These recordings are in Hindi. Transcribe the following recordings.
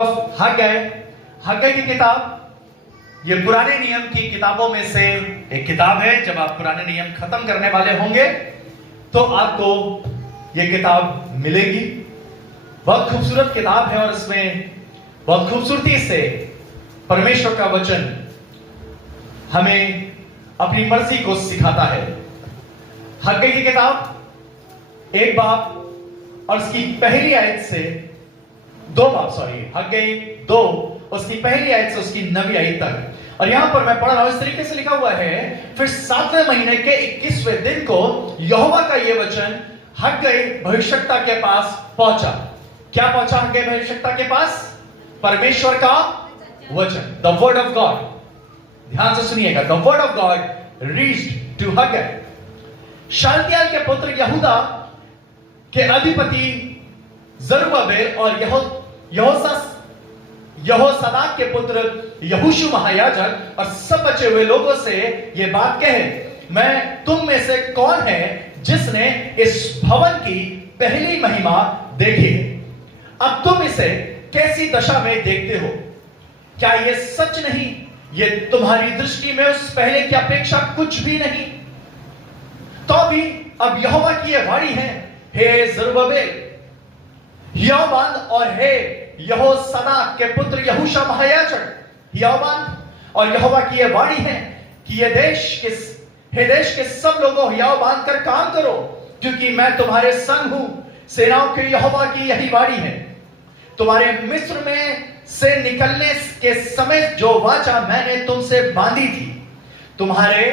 हग्गै की किताब ये पुराने नियम की किताबों में से एक किताब है। जब आप पुराने नियम खत्म करने वाले होंगे तो आपको ये किताब मिलेगी। बहुत खूबसूरत किताब है और इसमें बहुत खूबसूरती से परमेश्वर का वचन हमें अपनी मर्जी को सिखाता है। हग्गै की किताब एक बाब और उसकी पहली आयत से हग्गै 2 उसकी पहली आयत से उसकी 9वीं आयत तक। और यहां पर मैं पढ़ रहा हूं, इस तरीके से लिखा हुआ है, फिर 7वें महीने के 21वें दिन को यहोवा का यह वचन हग्गै भविष्यद्वक्ता के पास पहुंचा। क्या पहुंचा हग्गै भविष्यद्वक्ता के पास? परमेश्वर का वचन, द वर्ड ऑफ गॉड। ध्यान से सुनिएगा, the word of God reached to Haggai. Shealtiel के पुत्र यहूदा के अधिपति जरुब्बाबेल और यहोसादाक के पुत्र यहोशू महायाजक और सब बचे हुए लोगों से यह बात कहे, मैं तुम में से कौन है जिसने इस भवन की पहली महिमा देखी है? अब तुम इसे कैसी दशा में देखते हो? क्या यह सच नहीं? यह तुम्हारी दृष्टि में उस पहले की अपेक्षा कुछ भी नहीं? तो भी अब यहोवा की यह वाणी है, हे जरुब्बाबेल हियाव बांध, और हे यहोसादाक के पुत्र यहोशू महायाजक हियाव बांध। और यहोवा की यह वाणी है कि हे देश के सब लोगों हियाव बांध कर काम करो, क्योंकि मैं तुम्हारे संग हूं। सेनाओं के यहोवा की यही वाणी है, तुम्हारे मिस्र में से निकलने के समय जो वाचा मैंने तुमसे बांधी थी, तुम्हारे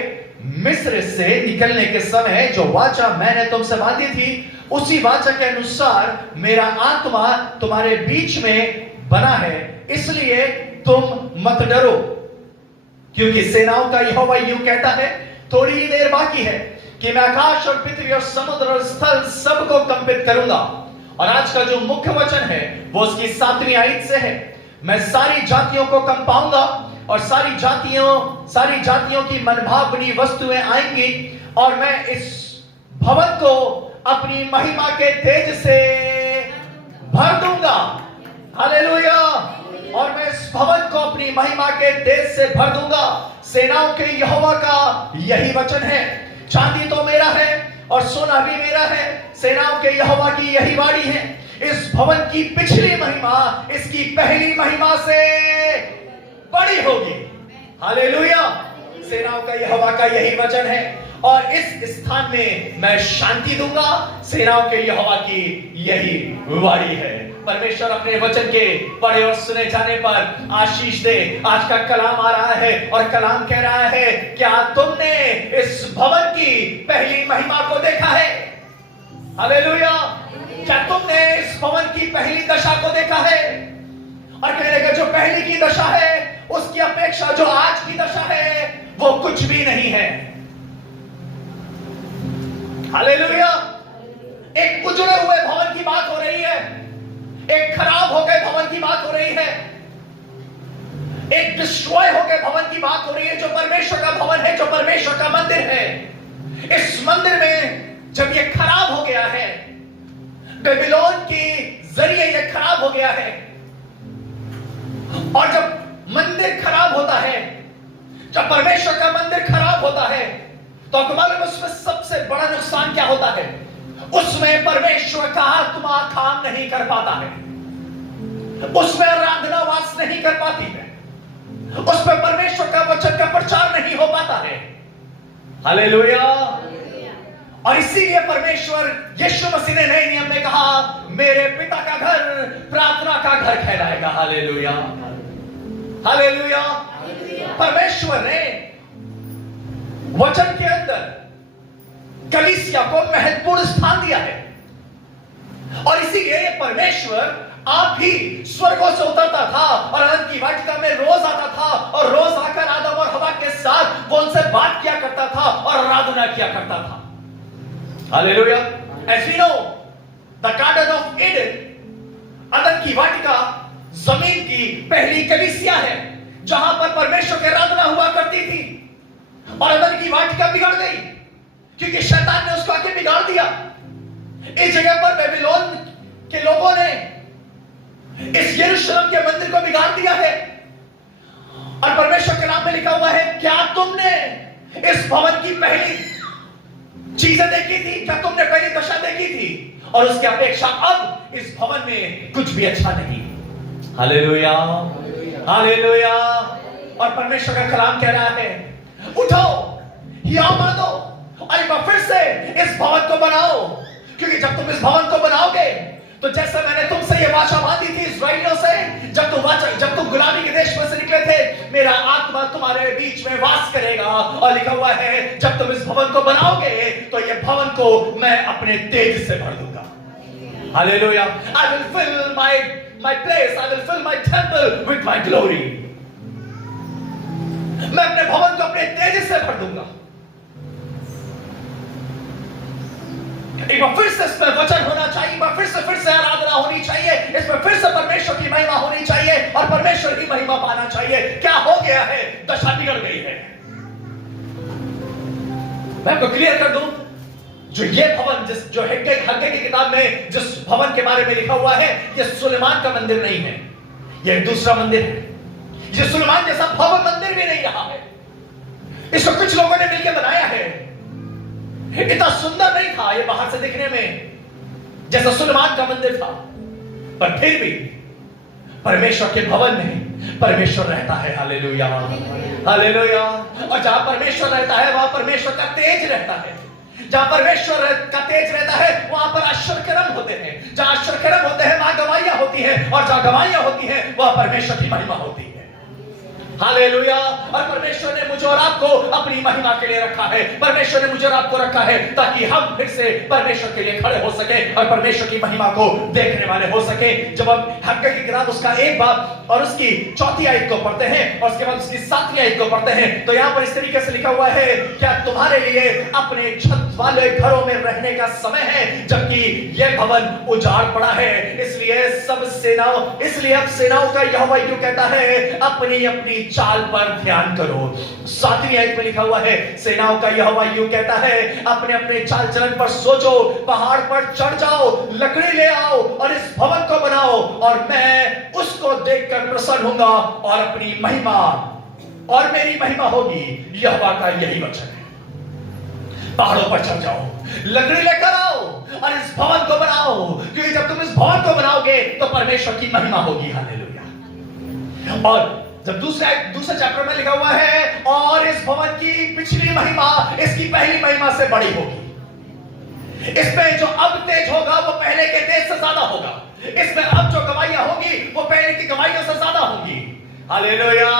मिस्र से निकलने के समय जो वाचा मैंने तुमसे बांधी थी, उसी वाचा के अनुसार मेरा आत्मा तुम्हारे बीच में बना है। इसलिए तुम मत डरो, क्योंकि सेनाओं का यहोवा यूं कहता है, थोड़ी ही देर बाकी है कि मैं आकाश और पृथ्वी और समुद्र और स्थल सबको कंपित करूंगा। और आज का जो मुख्य वचन है वो उसकी 7वीं आयत से है, मैं सारी जातियों को कंपाऊंगा और सारी जातियों की मनभावनी वस्तुएं आएंगी, और मैं इस भवन को अपनी महिमा के तेज से भर दूंगा। हालेलुया। और मैं इस भवन को अपनी महिमा के तेज से भर दूंगा। सेनाओं के यहोवा का यही वचन है, चांदी तो मेरा है और सोना भी मेरा है, सेनाओं के यहोवा की यही वाणी है, इस भवन की पिछली महिमा इसकी पहली महिमा से बड़ी होगी। हालेलुया। सेनाओं का यहोवा का यही वचन है, और इस स्थान में मैं शांति दूंगा। सेनाओं के यहोवा की यही वाणी है। परमेश्वर अपने वचन के पढ़े और सुने जाने पर आशीष दे। आज का कलाम आ रहा है और कलाम कह रहा है, क्या तुमने इस भवन की पहली महिमा को देखा है? हालेलुया। क्या तुमने इस भवन की पहली दशा को देखा है? और कहने का जो पहली की दशा है उसकी अपेक्षा जो आज की दशा है वो कुछ भी नहीं है। हालेलुया। एक उजड़े हुए भवन की बात हो रही है, एक खराब हो गए भवन की बात हो रही है, एक डिस्ट्रॉय हो गए भवन की बात हो रही है, जो परमेश्वर का भवन है, जो परमेश्वर का मंदिर है। इस मंदिर में जब ये खराब हो गया है, बेबीलोन के जरिए ये खराब हो गया है, और जब मंदिर खराब होता है, जब परमेश्वर का मंदिर खराब होता है, तो आपको मालूम है उसमें सबसे बड़ा नुकसान क्या होता है? उसमें परमेश्वर का आत्मा काम नहीं कर पाता है, उसमें आराधना वास नहीं कर पाती है, उसमें परमेश्वर का वचन का प्रचार नहीं हो पाता है। हालेलुया। और इसीलिए परमेश्वर यीशु मसीह ने नए नियम में कहा, मेरे पिता का घर प्रार्थना का घर कहलाएगा। हालेलुया। हालेलुया। परमेश्वर ने वचन के अंदर कलीसिया को महत्वपूर्ण स्थान दिया है, और इसीलिए परमेश्वर आप ही स्वर्गों से उतरता था और अनंत की वाटिका में रोज आता था, और रोज आकर आदम और हवा के साथ वो उनसे बात किया करता था और आराधना किया करता था। Hallelujah. As we know, the Garden of Eden, अदन की वाटिका जमीन की पहली कलीसिया है, जहां पर परमेश्वर की आराधना हुआ करती थी, और अदन की वाटिका बिगड़ गई क्योंकि शैतान ने उसको आके बिगाड़ दिया। इस जगह पर बेबीलोन के लोगों ने इस यरूशलेम के मंदिर को बिगाड़ दिया है। और परमेश्वर के नाम में लिखा हुआ है, क्या तुमने इस भवन की पहली चीजें देखी थी? क्या तुमने पहली दशा देखी थी? और उसकी अपेक्षा अब इस भवन में कुछ भी अच्छा नहीं। Hallelujah, hallelujah. और परमेश्वर का कलाम कह रहा है, उठो, हिया मानो और एक बार फिर से इस भवन को बनाओ, क्योंकि जब तुम इस भवन को बनाओगे तो जैसे मैंने तुमसे ये वाचा बांधी थी इस्राएलियों से, जब तुम गुलामी के देश में से निकले थे, मेरा आत्मा तुम्हारे बीच में वास करेगा। और लिखा हुआ है, जब तुम इस भवन को बनाओगे तो ये भवन को मैं अपने तेज से भर दूंगा। Hallelujah. I will fill my place, I will fill my temple with my glory. मैं अपने भवन को अपने तेज से भर दूंगा। एक बार फिर से इसमें वचन होना चाहिए, एक बार फिर से आराधना होनी चाहिए, इसमें फिर से परमेश्वर की महिमा होनी चाहिए और परमेश्वर की महिमा पाना चाहिए। क्या हो गया है? दशा बिगड़ गई है। मैं आपको क्लियर कर दूं, जो ये भवन जो हग्गे की किताब में जिस भवन के बारे में लिखा हुआ है, ये सुलेमान का मंदिर नहीं है, ये दूसरा मंदिर है। ये सुलेमान जैसा भवन मंदिर भी नहीं रहा है। इसको कुछ लोगों ने मिलकर बनाया है। इतना सुंदर नहीं था ये बाहर से दिखने में जैसा सुलेमान का मंदिर था, पर फिर भी परमेश्वर के भवन में परमेश्वर रहता है। Hallelujah, hallelujah. और जहां परमेश्वर रहता है वहां परमेश्वर का तेज रहता है। जहां परमेश्वर का तेज रहता है वहां पर आश्चर्यकर्म होते हैं। जहां आश्चर्यकर्म होते हैं वहां गवाहियां होती हैं, और जहां गवाहियां होती हैं वहां परमेश्वर की महिमा होती है। हालेलुया। और परमेश्वर ने मुझे और आपको अपनी महिमा के लिए रखा है। परमेश्वर ने मुझे और आपको रखा है ताकि हम फिर से परमेश्वर के लिए खड़े हो सके और परमेश्वर की महिमा को देखने वाले हो सके। जब हम हग्गे की किताब उसका 1 बाब और उसकी 4 आयत को पढ़ते हैं और उसके बाद उसकी 7 आयत को पढ़ते हैं, तो यहां पर इस तरीके से लिखा हुआ है, क्या तुम्हारे लिए अपने छत वाले घरों में रहने का समय है, जबकि यह भवन उजाड़ पड़ा है। इसलिए अब सेनाओं का यहोवा यूं कहता है, अपनी अपनी चाल पर ध्यान करो। 7वीं आयत में लिखा हुआ है, सेनाओं का यहोवा यूं कहता है, अपने अपने चाल चलन पर सोचो, पहाड़ पर चढ़ जाओ, लकड़ी ले आओ और इस भवन को बनाओ, और मैं उसको देखकर प्रसन्न होऊंगा और अपनी महिमा और मेरी महिमा होगी। यहोवा का यही वचन है। पहाड़ों पर चढ़ जाओ, लकड़ी लेकर आओ और इस भवन को बनाओ, क्योंकि जब तुम इस भवन को बनाओगे तो परमेश्वर की महिमा होगी। हालेलुया। और जब दूसरे चैप्टर में लिखा हुआ है, और इस भवन की पिछली महिमा इसकी पहली महिमा से बड़ी होगी। इसमें जो अब तेज होगा वो पहले के तेज से ज्यादा होगा। इसमें अब जो गवाहियां होगी वो पहले की गवाहियों से ज्यादा होगी। हालेलुया।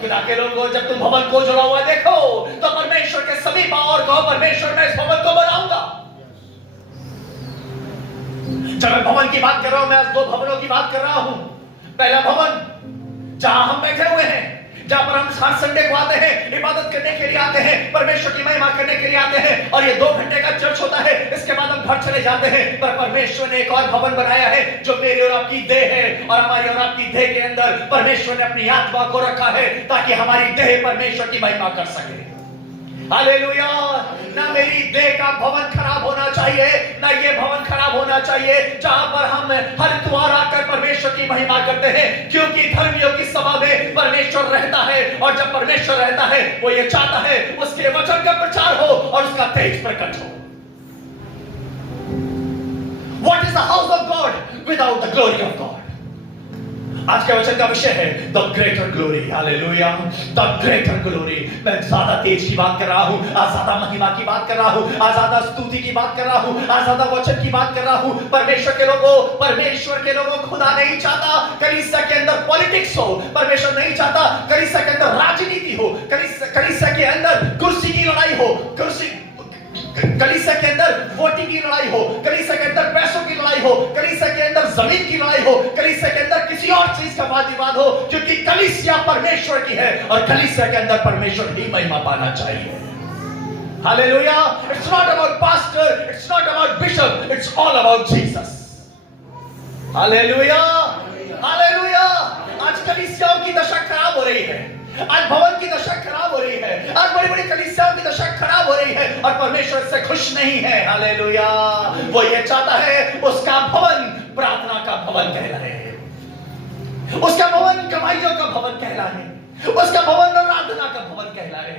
खुदा के लोगों, जब तुम भवन को जुड़ा हुआ देखो तो परमेश्वर के समीप आओ और कहो, परमेश्वर मैं इस भवन को बनाऊंगा। जब मैं भवन की बात कर रहा हूं, मैं आज 2 भवनों की बात कर रहा हूं। पहला भवन जहां हम बैठे हुए हैं, जहां पर हम हर संडे को आते हैं, इबादत करने के लिए आते हैं, परमेश्वर की महिमा करने के लिए आते हैं, और ये 2 घंटे का चर्च होता है। इसके बाद हम घर चले जाते हैं। पर परमेश्वर ने एक और भवन बनाया है जो मेरी और आपकी देह है, और हमारी और आपकी देह के अंदर परमेश्वर ने अपनी आत्मा को रखा है ताकि हमारी देह परमेश्वर की महिमा कर सके। हालेलुया। ना मेरी देह का भवन खराब होना चाहिए, ना ये भवन खराब होना चाहिए जहां पर हम हर इतवार आकर परमेश्वर की महिमा करते हैं, क्योंकि धर्मियों की सभा में परमेश्वर रहता है, और जब परमेश्वर रहता है वो ये चाहता है उसके वचन का प्रचार हो और उसका तेज प्रकट हो। What is the house of God without the glory of God? आज के वचन का विषय है the greater glory. Hallelujah, the greater glory. मैं ज्यादा तेज की बात कर रहा हूं, आज ज्यादा महिमा की बात कर रहा हूं, आज ज्यादा स्तुति की बात कर रहा हूं, आज ज्यादा वचन की बात कर रहा हूं। परमेश्वर के लोगों खुदा नहीं चाहता कलीसिया के अंदर पॉलिटिक्स हो। परमेश्वर नहीं चाहता कलीसिया के अंदर राजनीति हो, कलीसिया के अंदर कुर्सी की लड़ाई हो, कलीसिया के अंदर वोटिंग की लड़ाई हो, कलीसिया के अंदर पैसों की लड़ाई हो, कलीसिया के अंदर जमीन की लड़ाई हो, कलीसिया के अंदर किसी और चीज का वाद विवाद हो, क्योंकि कलीसिया परमेश्वर की है और कलीसिया के अंदर परमेश्वर ही महिमा पाना चाहिए। Hallelujah. It's not about pastor, it's not about bishop, it's all about Jesus. Hallelujah, hallelujah. आज कलीसियाओं की दशा खराब हो रही है, आज भवन की दशा खराब हो रही है, आज बड़ी बड़ी कलीसियाओं की दशा खराब हो रही है, और परमेश्वर से खुश नहीं है। हालेलुया। वो ये चाहता है उसका भवन प्रार्थना का भवन कहलाए। उसका भवन कमाइयों का भवन कहलाए, उसका भवन आराधना का भवन कहलाए,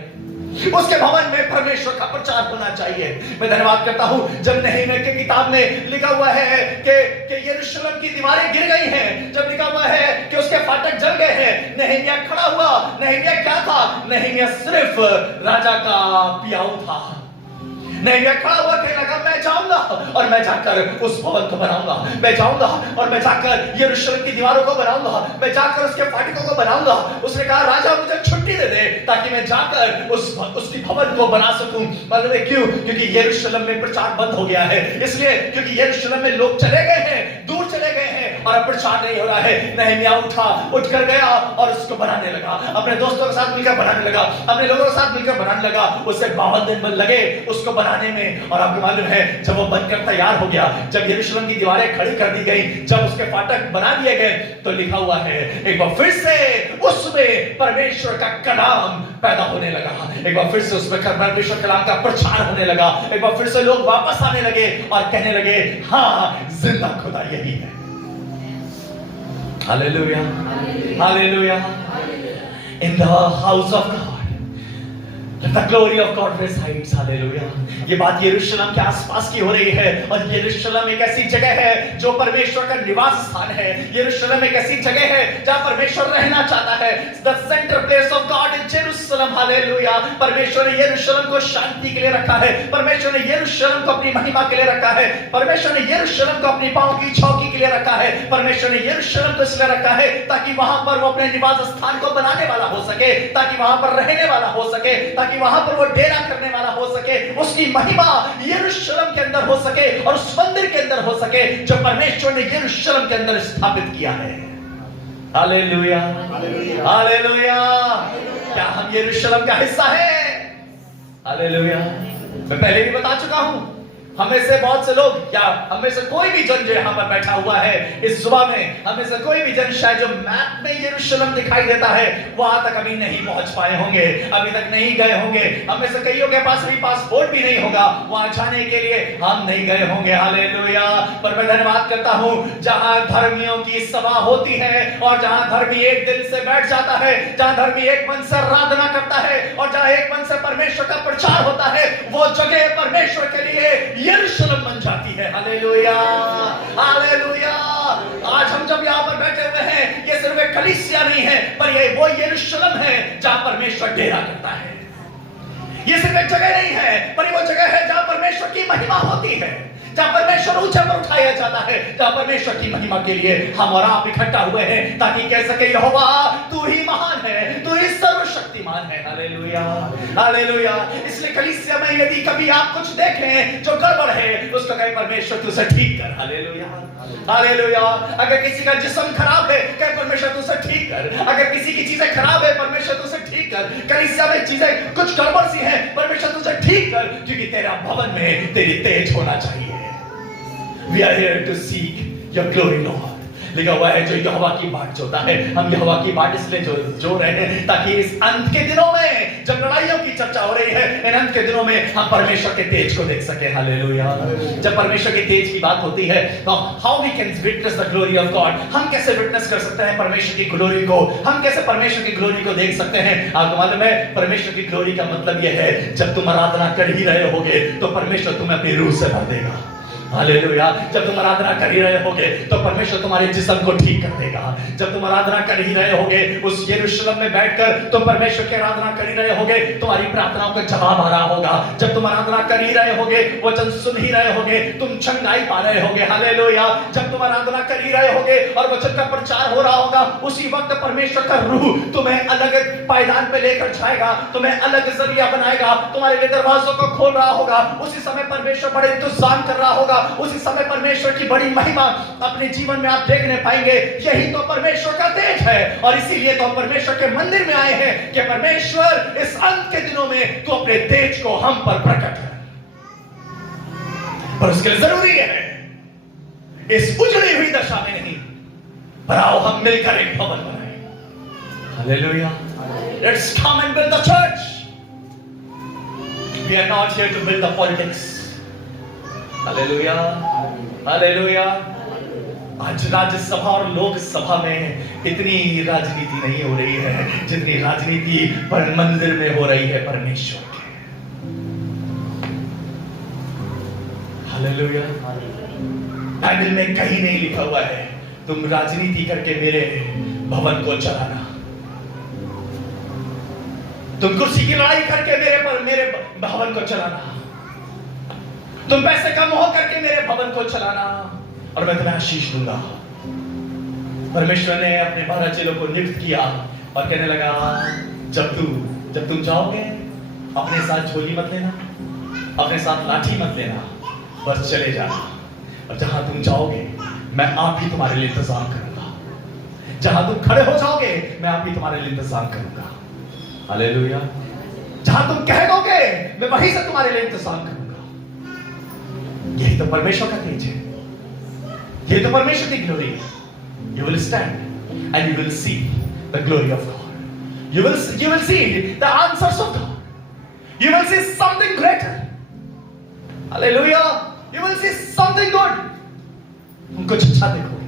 उसके भवन में परमेश्वर का प्रचार होना चाहिए। मैं धन्यवाद करता हूं जब नहमीया की किताब में लिखा हुआ है कि यरूशलेम की दीवारें गिर गई हैं, जब लिखा हुआ है कि उसके फाटक जल गए हैं, नहमीया खड़ा हुआ। नहमीया क्या था? नहमीया सिर्फ राजा का पियाऊ था। नहमीया खड़ा हुआ, कहने लगा मैं जाऊंगा और मैं जाकर उस भवन को बनाऊंगा, मैं जाऊंगा और मैं जाकर यरूशलेम की दीवारों को बनाऊंगा, मैं जाकर उसके फाटकों को बनाऊंगा। उसने कहा राजा मुझे छुट्टी दे दे ताकि मैं जाकर उसकी भवन को बना सकूं। मालूम है क्यों? क्योंकि यरूशलेम में प्रचार बंद हो गया है, इसलिए क्योंकि यरूशलेम में लोग चले गए हैं, दूर चले गए हैं और अब प्रचार नहीं हो रहा है। नहमीया उठकर गया और उसको बनाने लगा, अपने दोस्तों के साथ मिलकर बनाने लगा, अपने लोगों के साथ मिलकर बनाने लगा। उसे 52 दिन लगे उसको बनाने में। और आपको मालूम है जब वो बनकर तैयार हो गया, जब यरूशलेम की दीवारें खड़ी कर दी गई, जब उसके फाटक बना दिए गए, तो लिखा हुआ है एक बार फिर से उसमें परमेश्वर का कलाम पैदा होने लगा, एक बार फिर से उसमें परमेश्वर के कलाम का प्रचार होने लगा, एक बार फिर से लोग वापस आने लगे और कहने लगे हाँ जिंदा खुदा यही है। Hallelujah, hallelujah. In the house of God the glory of God resides. Hallelujah. ये बात यरूशलेम के आसपास की हो रही है और यरूशलेम एक ऐसी जगह है जो परमेश्वर का निवास स्थान है। यरूशलेम एक ऐसी जगह है जहां परमेश्वर रहना चाहता है। The center place of God is Jerusalem. Hallelujah. परमेश्वर ने यरूशलेम को शांति के लिए रखा है, परमेश्वर ने यरूशलेम को अपनी महिमा के लिए रखा है, परमेश्वर ने यरूशलेम को अपनी पांव की चौकी के लिए रखा है, परमेश्वर ने यरूशलेम को इसलिए रखा है ताकि वहां पर वो अपने निवास स्थान को बनाने वाला हो सके, ताकि वहां पर रहने वाला हो सके, ताकि वहां पर वो डेरा करने वाला हो सके, उसकी महिमा यरूशलेम के अंदर हो सके और उस मंदिर के अंदर हो सके जो परमेश्वर ने यरूशलेम के अंदर स्थापित किया है। Hallelujah, hallelujah. क्या हम यरूशलेम का हिस्सा है? हालेलुया। मैं पहले भी बता चुका हूं, हमें से बहुत से लोग या हमें से कोई भी जन जो यहाँ पर बैठा हुआ है इस सुबह में, हमें से कोई भी जन शायद जो मैप में यरूशलेम दिखाई देता है वहां तक अभी नहीं पहुंच पाए होंगे, अभी तक नहीं गए होंगे। हमें से कईयों के पास अभी पासपोर्ट भी नहीं होगा वहां जाने के लिए, हम नहीं गए होंगे। हालेलुया। पर मैं धन्यवाद करता हूं जहां धर्मियों की सभा होती है और जहां धर्मी एक दिल से बैठ जाता है, जहां धर्मी एक मन से आराधना करता है और जहां एक मन से परमेश्वर का प्रचार होता है, वो जगह परमेश्वर के लिए यरूशलेम बन जाती है। Hallelujah, hallelujah. आज हम जब यहाँ पर बैठे हुए हैं, ये सिर्फ एक कलीसिया नहीं है, पर ये वो यरूशलेम है जहां परमेश्वर डेरा करता है। ये सिर्फ एक जगह नहीं है, पर ये वो जगह है जहां परमेश्वर की महिमा होती है, जहां परमेश्वर ऊंचे पर उठाया जाता है, जहां परमेश्वर की महिमा के लिए हम और आप इकट्ठा हुए हैं ताकि कह सके यहोवा तू ही महान है, तू ही सर्वशक्तिमान है। Hallelujah, hallelujah. इसलिए कलीसिया में यदि कभी आप कुछ देखें जो गड़बड़ है, उसको कहे परमेश्वर तू उसे ठीक कर। Hallelujah, hallelujah. अगर किसी का जिस्म खराब है, कहे परमेश्वर तू उसे ठीक कर। अगर किसी की चीजें खराब है, परमेश्वर तू उसे ठीक कर। कलीसिया में चीजें कुछ गड़बड़ सी है, परमेश्वर तू उसे ठीक कर, क्योंकि तेरा भवन में तेरी तेज होना चाहिए। We are here to seek your glory, Lord. लिखा हुआ है जो यहोवा की बाट जोता है, हम यहोवा की बाट इसलिए जो रहे हैं ताकि इस अंत के दिनों में जब लड़ाइयों की चर्चा हो रही है, इन अंत के दिनों में हम परमेश्वर के तेज को देख सके। हालेलुया। जब परमेश्वर के तेज की बात होती है तो how we can witness the glory of God, हम कैसे विटनेस कर सकते हैं परमेश्वर की ग्लोरी को, हम कैसे परमेश्वर की ग्लोरी को देख सकते हैं? आपको मालूम है परमेश्वर की ग्लोरी का मतलब यह है जब तुम आराधना कर ही रहे होगे तो परमेश्वर तुम्हें अपनी रूह से भर देगा। हालेलुया। जब तुम आराधना कर ही रहे होगे तो परमेश्वर तुम्हारे जिस्म को ठीक कर देगा। जब तुम आराधना कर ही रहे होगे उस यरूशलेम में बैठकर तुम परमेश्वर की आराधना कर ही रहे होगे, तुम्हारी प्रार्थनाओं का जवाब आ रहा होगा। जब तुम आराधना कर ही रहे होगे, वचन सुन ही रहे होगे, तुम चंगाई पा रहे होगे। हालेलुया। जब तुम आराधना कर ही रहे होगे और वचन का प्रचार हो रहा होगा, उसी वक्त परमेश्वर का रूह तुम्हें अलग पायदान पे लेकर जाएगा, तुम्हें अलग जरिया बनाएगा, तुम्हारे लिए दरवाजों को खोल रहा होगा। उसी समय परमेश्वर बड़े इंतजाम कर रहा होगा, उसी समय परमेश्वर की बड़ी महिमा अपने जीवन में आप देखने पाएंगे। यही तो परमेश्वर का तेज है और इसीलिए तो हम परमेश्वर के मंदिर में आए हैं कि परमेश्वर इस अंत के दिनों में तो अपने तेज को हम पर प्रकट कर, पर उसके लिए जरूरी है इस उजड़ी हुई दशा में नहीं, पर आओ हम मिलकर एक भवन बनाएं। Hallelujah. Let's come and build the church. We are not here to build the politics. Hallelujah, hallelujah. आज राज्यसभा और लोकसभा में इतनी राजनीति नहीं हो रही है जितनी राजनीति पर मंदिर में हो रही है परमेश्वर के। हालेलुया। बाइबल में कहीं नहीं लिखा हुआ है तुम राजनीति करके मेरे भवन को चलाना, तुम कुर्सी की लड़ाई करके मेरे भवन को चलाना, तुम पैसे का मोह करके मेरे भवन को चलाना और मैं तुम्हें आशीष दूंगा। परमेश्वर ने अपने 12 चेलों को नियुक्त किया और कहने लगा जब तुम जाओगे अपने साथ झोली मत लेना, अपने साथ लाठी मत लेना, बस चले जाना। और जहां तुम जाओगे मैं आप ही तुम्हारे लिए इंतजाम करूंगा, जहां तुम खड़े हो जाओगे मैं आप ही तुम्हारे लिए इंतजाम करूंगा। हालेलुया। जहां तुम कह दोगे मैं वहीं से तुम्हारे लिए इंतजाम करूंगा। यही तो परमेश्वर का तेज है, यही तो परमेश्वर की ग्लोरी है। You will stand and you will see the glory of God. You will see the answers of God. You will see something greater. Hallelujah. You will see something good. तुम कुछ अच्छा देखोगे।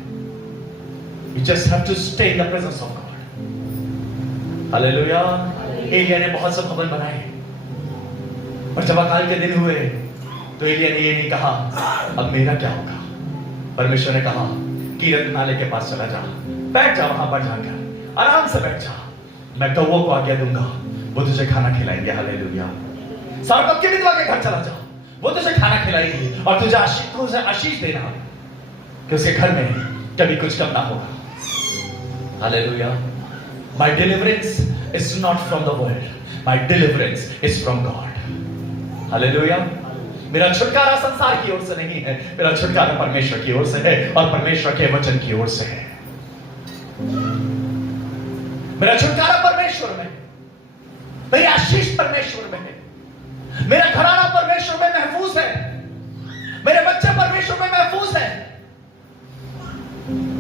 You just have to stay in the presence of God. Hallelujah. Elia ने बहुत से भवन बनाए, पर जब अकाल के दिन हुए तो एलिया ने ये नहीं कहा अब मेरा क्या होगा। परमेश्वर ने कहा कीरत नाले के पास चला जा, बैठ जा, वहां पर जाकर आराम से बैठ जा, मैं कौवों को आज्ञा दूंगा, वो तुझे खाना खिलाएंगे। हालेलुया। सारपत के विधवा के घर चला जा, वो तुझे खाना खिलाएंगे और तुझे आशीष देना कि उसके घर में कभी कुछ कम ना होगा। Hallelujah. My deliverance is not from the world. My deliverance is from God. Hallelujah. मेरा छुटकारा संसार की ओर से नहीं है, मेरा छुटकारा परमेश्वर की ओर से है और परमेश्वर के वचन की ओर से है। मेरा छुटकारा परमेश्वर में, मेरी आशीष परमेश्वर में है, मेरा घराना परमेश्वर में महफूज है, मेरे बच्चे परमेश्वर में महफूज है।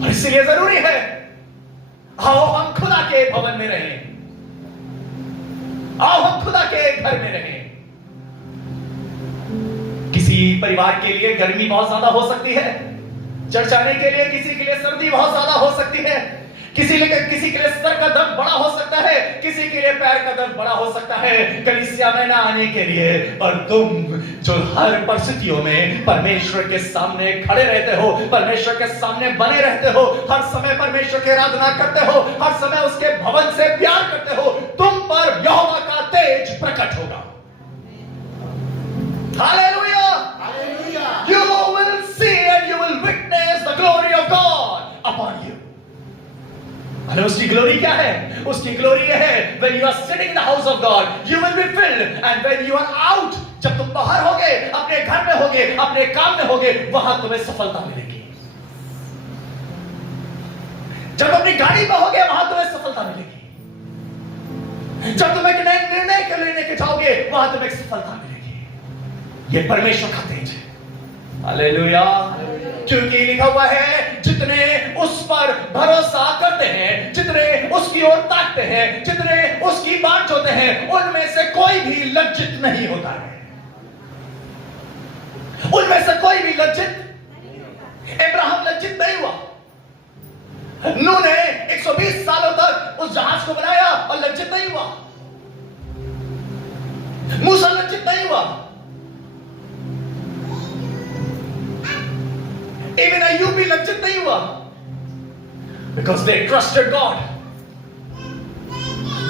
और इसलिए जरूरी है आओ हम खुदा के भवन में रहें, आओ हम खुदा के घर में रहें। किसी परिवार के लिए गर्मी बहुत ज्यादा हो सकती है, चर्च आने के लिए किसी के लिए सर्दी बहुत ज्यादा हो सकती है, किसी के लिए सर का दर्द बड़ा हो सकता है, किसी के लिए पैर का दर्द बड़ा हो सकता है कलीसिया में ना आने के लिए। पर तुम जो हर परिस्थितियों में परमेश्वर के सामने खड़े रहते हो, परमेश्वर के सामने बने रहते हो, हर समय परमेश्वर की आराधना करते हो, हर समय उसके भवन से प्यार करते हो, तुम पर यहोवा का तेज प्रकट होगा। Hallelujah. You will see and you will witness the glory of God upon you. अरे उसकी ग्लोरी क्या है? उसकी ग्लोरी है when you are sitting in the house of God, you will be filled, and when you are out, जब तुम बाहर होगे, अपने घर में होगे, अपने काम में होगे, वहां तुम्हें सफलता मिलेगी। जब अपनी गाड़ी में होगे, वहां तुम्हें सफलता मिलेगी। जब तुम एक नए निर्णय लेने के जाओगे, वहां तुम्हें सफलता मिलेगी। ये परमेश्वर का तेज है। हालेलुया। क्योंकि लिखा हुआ है जितने उस पर भरोसा करते हैं, जितने उसकी ओर ताकते हैं, जितने उसकी बात जोते हैं, उनमें से कोई भी लज्जित नहीं होता है। उनमें से कोई भी लज्जित, अब्राहम लज्जित नहीं हुआ। नूह ने 120 सालों तक उस जहाज को बनाया और लज्जित नहीं हुआ। मूसा लज्जित नहीं हुआ। Even Ayyub भी लज्जित नहीं हुआ, because they trusted God.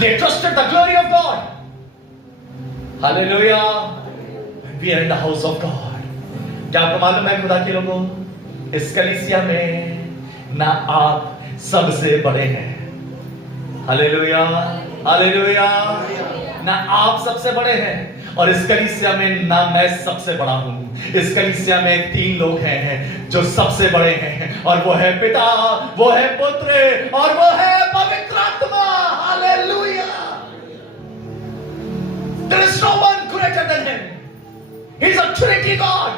They trusted the glory of God. Hallelujah. We are in the house of God. क्या आपको मालूम है खुदा के लोगों, इस कलीसिया में ना आप सबसे बड़े हैं। हालेलुया। हालेलुया। ना आप सबसे बड़े हैं और इस कलीसिया में ना मैं सबसे बड़ा हूं। इस कलीसिया में 3 लोग हैं जो सबसे बड़े हैं, और वो है पिता, वो है पुत्र और वो है पवित्र आत्मा। Hallelujah. There is no one greater than him. He is a Trinity God.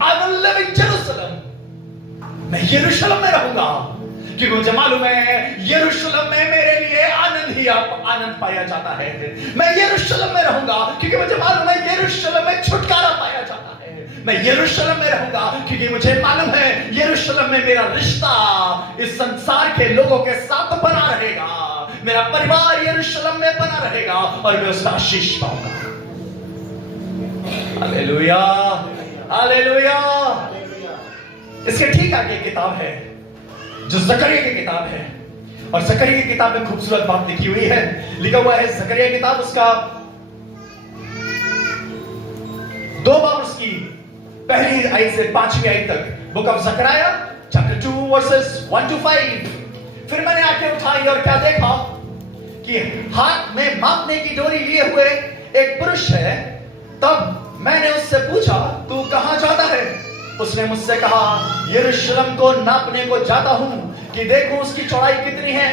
I will live in Jerusalem. मैं यरूशलेम में रहूंगा क्योंकि मुझे मालूम है यरूशलेम में मेरे लिए आनंद पाया जाता है। मैं यरूशलेम में रहूंगा क्योंकि मुझे मालूम है यरूशलेम में छुटकारा पाया जाता है। मैं यरूशलेम में रहूंगा, क्योंकि मुझे मालूम है यरूशलेम में मेरा रिश्ता इस संसार के लोगों के साथ बना रहेगा, मेरा परिवार यरूशलेम में बना रहेगा और मैं उसका आशीष पाऊंगा। Hallelujah, hallelujah. इसके ठीक आगे किताब है जो जकरिया की किताब है, और जकरिया की किताब में खूबसूरत बात लिखी हुई है। लिखा हुआ है जकरिया की किताब, उसका 2 बार उसकी पहली आयत से 5वीं आयत तक, book of Zechariah chapter 2 verses 1 to 5। फिर मैंने आंखें उठाई और क्या देखा कि हाथ में मापने की डोरी लिए हुए एक पुरुष है। तब मैंने उससे पूछा, तू कहां जाता है? उसने मुझसे कहा, यरूशलेम को नापने को जाता हूं कि देखूं उसकी चौड़ाई कितनी है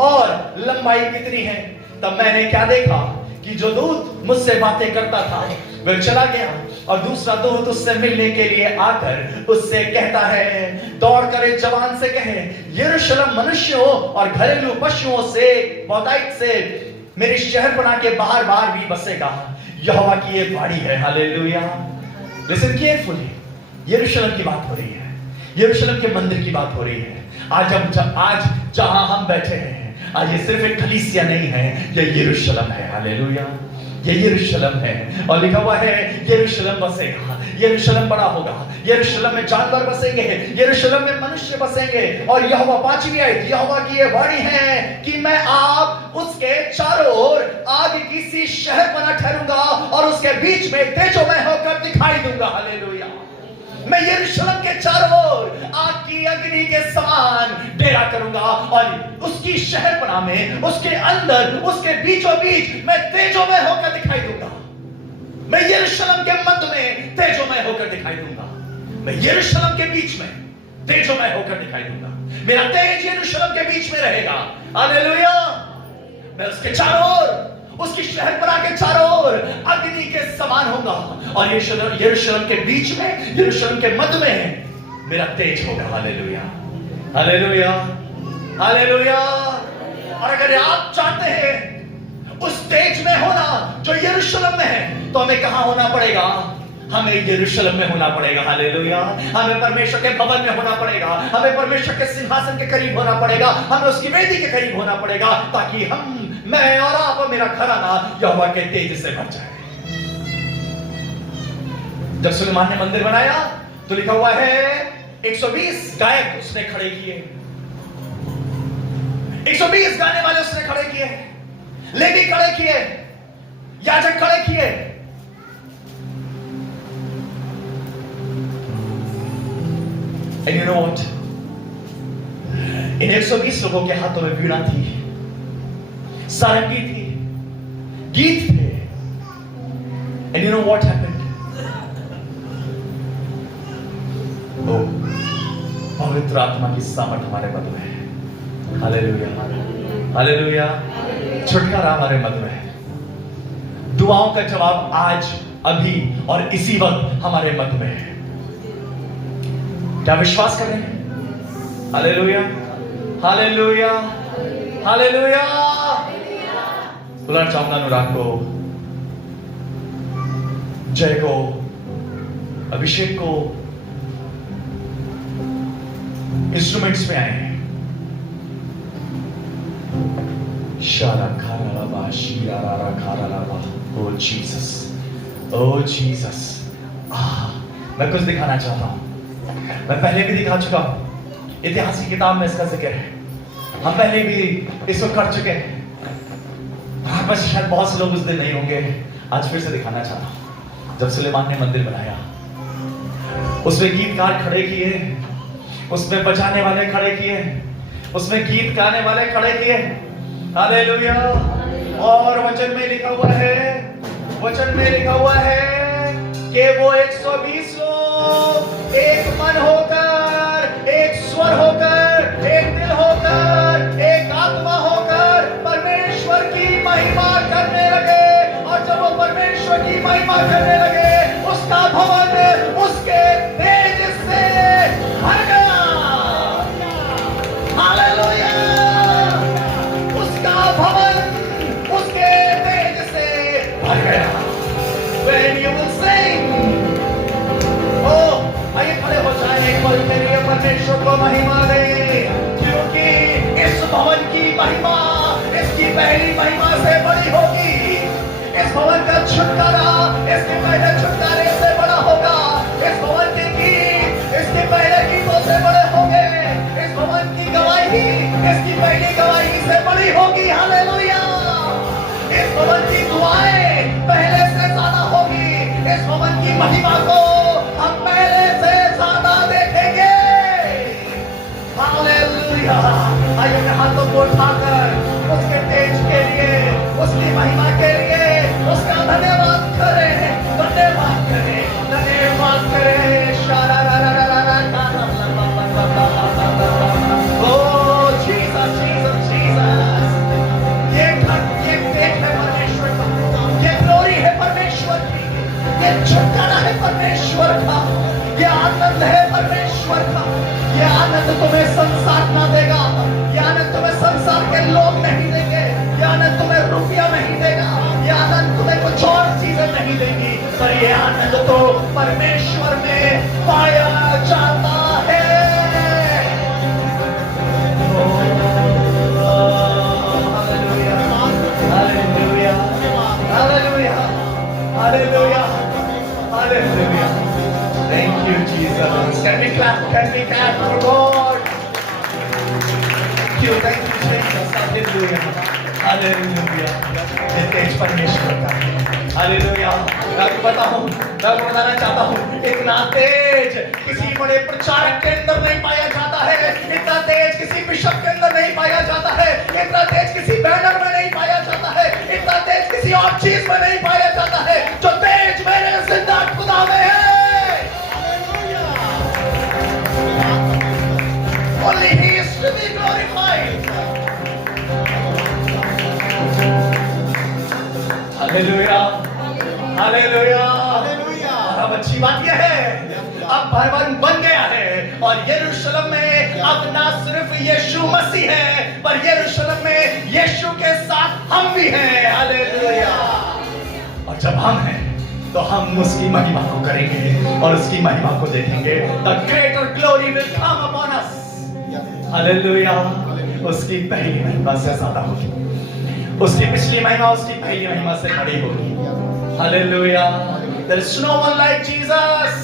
और लंबाई कितनी है। तब मैंने क्या देखा कि जो दूत मुझसे बातें करता था वह चला गया, और दूसरा दूत उससे मिलने के लिए आकर उससे कहता है, दौड़ कर एक जवान से कहे, यरूशलेम मनुष्यों और घरेलू पशुओं से, बहुतायत से मेरी शहरपनाह के बाहर बाहर भी बसेगा। यहोवा की ये वाणी है। हालेलुया। Listen carefully. यरूशलेम की बात हो रही है, यरूशलेम के मंदिर की बात हो रही है। आज जहां हम बैठे हैं, आज ये सिर्फ एक कलीसिया नहीं है, ये यरूशलेम है। हालेलुया, ये यरूशलेम है। और लिखा हुआ है यरूशलेम बसेगा, यरूशलेम बड़ा होगा, यरूशलेम में जानवर बसेंगे, यरूशलेम में मनुष्य बसेंगे। और यहोवा 5वीं आयत, यहोवा की ये वाणी है कि मैं आप उसके चारों ओर आग की सी शहर बना ठहरूंगा और उसके बीच में तेजोमय होकर दिखाई दूंगा। हालेलुया। मैं यरूशलेम के चारों ओर आग की अग्नि के समान डेरा करूंगा और उसकी शहरपनाह में, उसके अंदर, उसके बीचों बीच मैं तेजोमय होकर दिखाई दूंगा। मैं यरूशलेम के मध्य में तेजोमय होकर दिखाई दूंगा। मैं यरूशलेम के बीच में तेजोमय होकर दिखाई दूंगा। मेरा तेज यरूशलेम के बीच में रहेगा। हालेलुया। मैं उसके चारों ओर, उसकी शहरपनाह के चारों ओर अग्नि के समान होगा, और यरूशलेम के बीच में, यरूशलेम के मध्य में मेरा तेज होगा। Hallelujah, hallelujah, hallelujah. और अगर आप चाहते हैं उस तेज में होना जो यरूशलेम में है, तो हमें कहां होना पड़ेगा? हमें यरूशलेम में होना पड़ेगा। हालेलुया। हमें परमेश्वर के भवन में होना पड़ेगा, हमें परमेश्वर के सिंहासन के करीब होना पड़ेगा, हमें उसकी वेदी के करीब होना पड़ेगा, ताकि मैं और आप और मेरा घराना यहोवा के तेज से भर जाए। जब सुलेमान ने मंदिर बनाया तो लिखा हुआ है 120 गायक उसने खड़े किए, 120 गाने वाले उसने खड़े किए, लेवी खड़े किए, याजक खड़े किए। And you know what? इन 120 लोगों के हाथों में वीणा थी, सारंगी थी, गीत थे। And you know what happened? Oh, पवित्र आत्मा की सामर्थ हमारे मध्य में है। Hallelujah, hallelujah. छुटकारा हमारे मध्य में है। दुआओं का जवाब आज, अभी और इसी वक्त हमारे मध्य में है। क्या विश्वास कर रहे हैं? Hallelujah, hallelujah, hallelujah. बुलाना चाहूंगा अनुराग को, जय को, अभिषेक को इंस्ट्रूमेंट्स में आए हैं। शारा खारा लाबा, शीरा रारा खारा लाबा। ओ जीसस, ओ जीसस। मैं कुछ दिखाना चाहता हूं। मैं पहले भी दिखा चुका हूं, इतिहास की किताब में इसका जिक्र है। हम पहले भी इसको कर चुके हैं, बस शायद बहुत से लोग उस दिन नहीं होंगे। आज फिर से दिखाना चाहता हूं। जब सुलेमान ने मंदिर बनाया, उसमें गीतकार खड़े किए, उसमें बजाने वाले खड़े किए, उसमें गीत गाने वाले खड़े किए। हालेलुया। और वचन में लिखा हुआ है, वचन में लिखा हुआ है कि वो 120 लोग एक मन होकर, एक स्वर होकर, एक दिल होकर, एक आत्मा होकर परमेश्वर की महिमा करने लगे। और जब वो परमेश्वर की महिमा करने लगे, उसका भवन उसके तेज से भर गया। हालेलुया। उसका भवन उसके तेज से भर गया। When you will sing, पहली महिमा से बड़ी होगी। इस भवन का छुटकारा इसके पहले छुटकारे से बड़ा होगा। इस भवन के गीत इसके पहले गीतों से बड़े होंगे। इस भवन की गवाही इसकी पहली गवाही से बड़ी होगी। हालेलुया। इस भवन की दुआएं पहले से ज्यादा होगी। इस भवन की महिमा को हम पहले से ज्यादा देखेंगे। हालेलुया। आइए अपने हाथों को उठाकर उसके तेज के लिए, उसकी महिमा के लिए उसका धन्यवाद करें, धन्यवाद करें, धन्यवाद करें। शारा रा रा रा रा रा ओ जीसस जीसस जीसस। ये तेज है परमेश्वर का, ये ग्लोरी है परमेश्वर की, ये छुटकारा है परमेश्वर का, ये आनंद है परमेश्वर का। ये आनंद तुम्हें संसार ना देगा, ये आनंद तुम्हें संसार के लोग नहीं देंगे, ये आनंद तुम्हें रुपया नहीं देगा, ये आनंद तुम्हें कुछ और चीजें नहीं देंगी, पर ये आनंद तो परमेश्वर में पाया जाता है। Hallelujah, hallelujah, hallelujah, hallelujah. Thank you, Jesus. Can we clap? Can we clap for God? Thank you, Jesus. Hallelujah. Hallelujah. ये तेज परमेश्वर का है। Hallelujah. मैं आपको बताना चाहता हूँ, इतना तेज किसी बड़े प्रचारक के अंदर नहीं पाया जाता है, इतना तेज किसी बिशप के अंदर नहीं पाया जाता है, इतना तेज किसी बैनर में नहीं पाया जाता है, इतना तेज किसी और चीज में नहीं पाया जाता है, जो तेज मेरे जिंदा खुदा में है। Only He is to be glorified. Hallelujah. Hallelujah. अब अच्छी बात यह है, अब भवन बन गया है और यरूशलेम में अब ना सिर्फ यीशु मसीह है, पर यरूशलेम में यीशु के साथ हम भी हैं। हालेलुया। और जब हम हैं तो हम उसकी महिमा को करेंगे और उसकी महिमा को देखेंगे। The greater glory will come upon us. Hallelujah. उसकी पहली महिमा से ज्यादा होगी, उसकी पिछली महिमा उसकी पहली महिमा से बड़ी होगी। Hallelujah. There is no one like Jesus.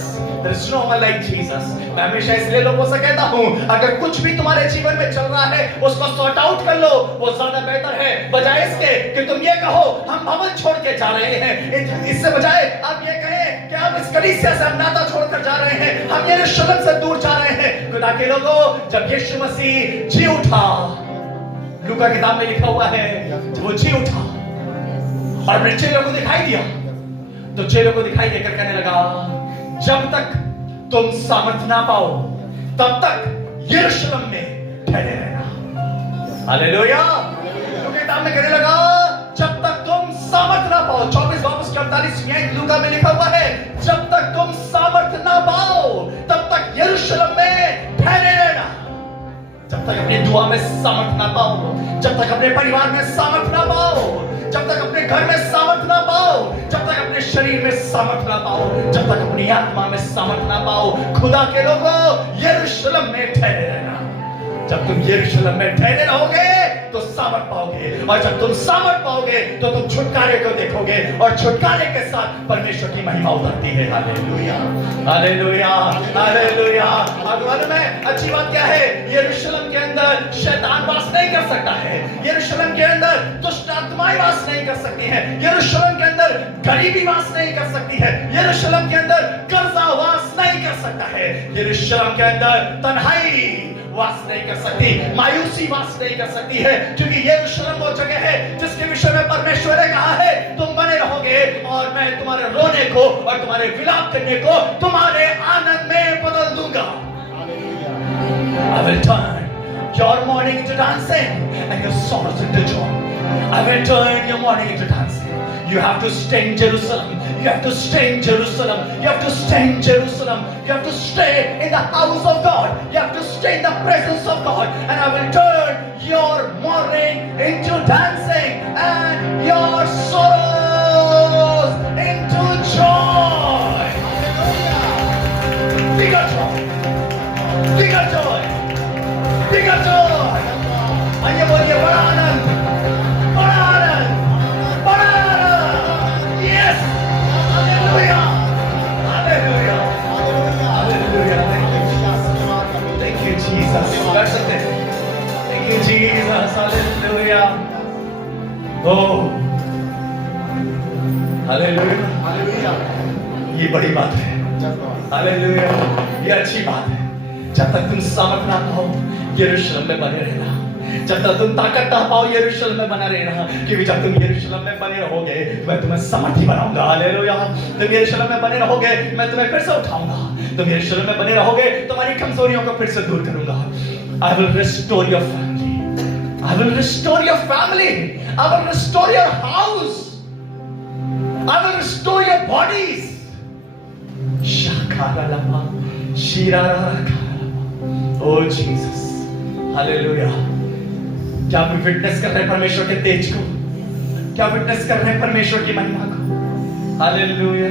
There is no one like Jesus. मैं हमेशा इसलिए लोगों से कहता हूँ, अगर कुछ भी तुम्हारे जीवन में चल रहा है उसको सॉर्ट आउट कर लो, वो ज्यादा बेहतर है बजाय इसके कि तुम ये कहो हम भवन छोड़ के जा रहे हैं। इससे बजाय आप ये कहें कि हम इस कलीसिया से हम नाता छोड़कर जा रहे हैं, हम यरूशलेम से दूर जा रहे हैं। खुदा के लोगों, जब यीशु मसीह जी उठा, लूका किताब में लिखा हुआ है, जब वो जी उठा और अपने चेलों को दिखाई दिया, तो चेलों को दिखाई देकर कहने लगा, जब तक तुम सामर्थ ना पाओ तब तक यरूशलेम में ठहरे रहना। हालेलुया। लूका किताब में कहने लगा, जब तक तुम सामर्थ ना पाओ, 24 वापस 48 लूका में लिखा हुआ है, जब तक तुम सामर्थ ना पाओ तब तक यरूशलेम में ठहरे रहना। जब तक अपनी दुआ में सामर्थ ना पाओ, जब तक अपने परिवार में सामर्थ ना पाओ, जब तक अपने घर में सामर्थ ना पाओ, जब तक अपने शरीर में सामर्थ ना पाओ, जब तक अपनी आत्मा में सामर्थ ना पाओ, खुदा के लोगों, यरूशलेम में ठहरे रहना। जब तुम यरूशलेम में ठहरे रहोगे तो सामर्थ पाओगे, और जब तुम सामर्थ पाओगे तो तुम छुटकारे को देखोगे, और छुटकारे के साथ परमेश्वर की महिमा उतरती है। Hallelujah, hallelujah, hallelujah. अब मालूम है अच्छी बात क्या है? यरूशलेम के अंदर शैतान वास नहीं कर सकता है, यरूशलेम के अंदर दुष्ट आत्माएं वास नहीं कर सकती हैं, यरूशलेम के अंदर गरीबी वास नहीं कर सकती है, यरूशलेम के अंदर कर्जा वास नहीं कर सकता है, यरूशलेम के अंदर तन्हाई वास नहीं कर सकती, मायूसी वास नहीं कर सकती है, क्योंकि यरूशलेम वो जगह है जिसके विषय में परमेश्वर ने कहा है, तुम बने रहोगे और मैं तुम्हारे रोने को और तुम्हारे विलाप करने को तुम्हारे आनंद में बदल दूंगा। I will turn your mourning into dancing and your sorrows into joy. I will turn your mourning into dancing. You have to stay in Jerusalem. You have to stay in Jerusalem. You have to stay in Jerusalem. You have to stay in the house of God. You have to stay in the presence of God. And I will turn your mourning into dancing and your sorrows into joy. Bigger joy. Bigger joy. Bigger joy. आइए बोलिए बड़ा आनंद, बड़ा हालेलुया। Oh hallelujah, hallelujah. ये बड़ी बात है। हालेलुया, ये अच्छी बात है। जब तक तुम सामर्थ ना पाओ यरूशलेम में बने रहना, जब तक तुम ताकत ना पाओ यरूशलेम में बना रहना, क्योंकि जब तुम यरूशलेम में बने रहोगे मैं तुम्हें सामर्थी बनाऊंगा। हालेलुया। तुम यरूशलेम में बने रहोगे मैं तुम्हें फिर से उठाऊंगा। तुम यरूशलेम में बने रहोगे तुम्हारी कमजोरियों को फिर से दूर करूंगा। I will restore your family. I will restore your family. I will restore your house. I will restore your bodies. Shakaralama, Shirarakaralama. Oh Jesus. Hallelujah. क्या आप विटनेस कर रहे हैं परमेश्वर के तेज को? क्या विटनेस कर रहे हैं परमेश्वर की महिमा को? Hallelujah,